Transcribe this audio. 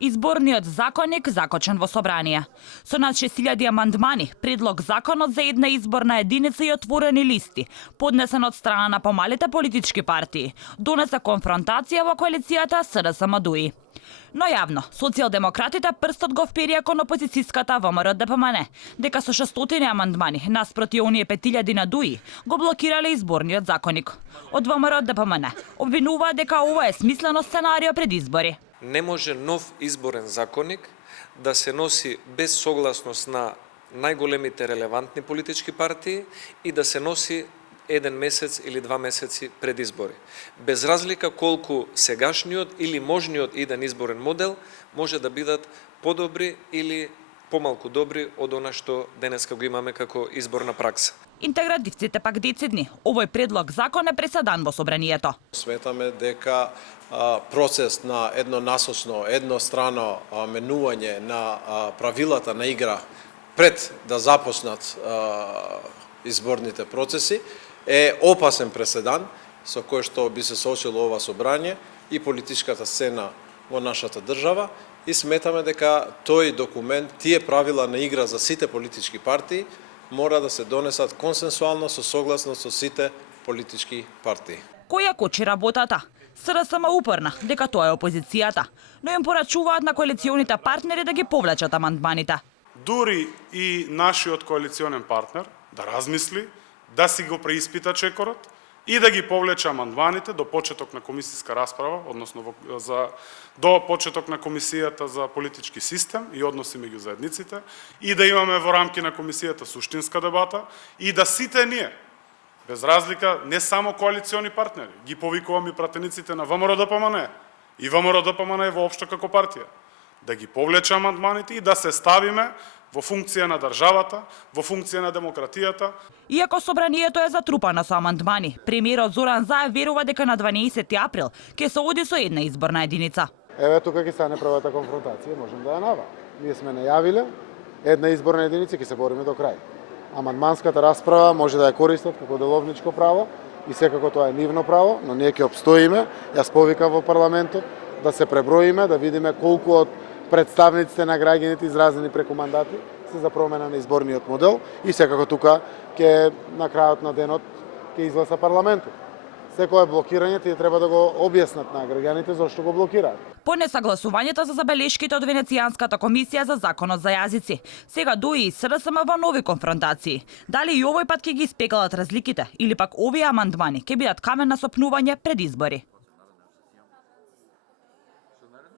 Изборниот законник закочен во собрание. Со над 6000 амандмани, предлог законот за една изборна единица и отворени листи, поднесен од страна на помалите политички партии, донесе конфронтација во коалицијата СДСМ-ДУИ. Но јавно, социјалдемократите прстот го вперија кон опозицијската ВМРО-ДПМН, дека со 600 амандмани наспроти оние 5000 на ДУИ го блокирале изборниот законник. Од ВМРО-ДПМН обвинува дека ова е смислено сценарио пред избори. Не може нов изборен законник да се носи без согласност на најголемите релевантни политички партии и да се носи еден месец или 2 месеци пред избори. Без разлика колку сегашниот или можниот иден изборен модел може да бидат подобри или помалку добри од она што денеска го имаме како изборна пракса. Интегративците пак децидни, овој предлог закон е преседан во собранието. Сметаме дека процес на еднонасосно, еднострано менување на правилата на игра пред да започнат изборните процеси е опасен преседан со кој што би се соочило ова собрание и политичката сцена во нашата држава и сметаме дека тој документ, тие правила на игра за сите политички партии мора да се донесат консенсуално со согласност со сите политички партии. Која кочи работата? СДСМ упорна дека тоа е опозицијата, но им порачуваат на коалиционите партнери да ги повлечат амандманите. Дури и нашиот коалиционен партнер да размисли, да си го преиспита чекорот и да ги повлече амандманите до почеток на комисијска расправа, односно до почеток на комисијата за политички систем и односи меѓу заедниците и да имаме во рамки на комисијата суштинска дебата и да сите ние, без разлика, не само коалициони партнери, ги повикувам и пратениците на ВМРО-ДПМН и ВМРО-ДПМН воопшто како партија, да ги повлече амандманите и да се ставиме во функција на државата, во функција на демократијата. Иако собранието е затрупано со амандмани, премиерот Зоран Заев верува дека на 12 април ќе се оди со една изборна единица. Еве тука ќе стане првата конфронтација, можем да ја нава. Ние сме најавиле една изборна единица, ќе се бориме до крај. Амандманската расправа може да ја користат како деловничко право и секако тоа е нивно право, но ние ќе обстоиме, јас повикав во парламентот да се преброиме, да видиме колку од представниците на граѓаните изразени преку мандати се за промена на изборниот модел и секако тука ќе на крајот на денот ќе изгласа парламентот. Секое блокирање тие треба да го објаснат на граѓаните зошто го блокираат. По несагласувањето за забелешките од Венецијанската комисија за законот за јазици, сега ДУИ и СДСМ во нови конфронтации. Дали и овој пат ќе ги испекалат разликите или пак овие амандмани ќе бидат камен на сопнување пред избори?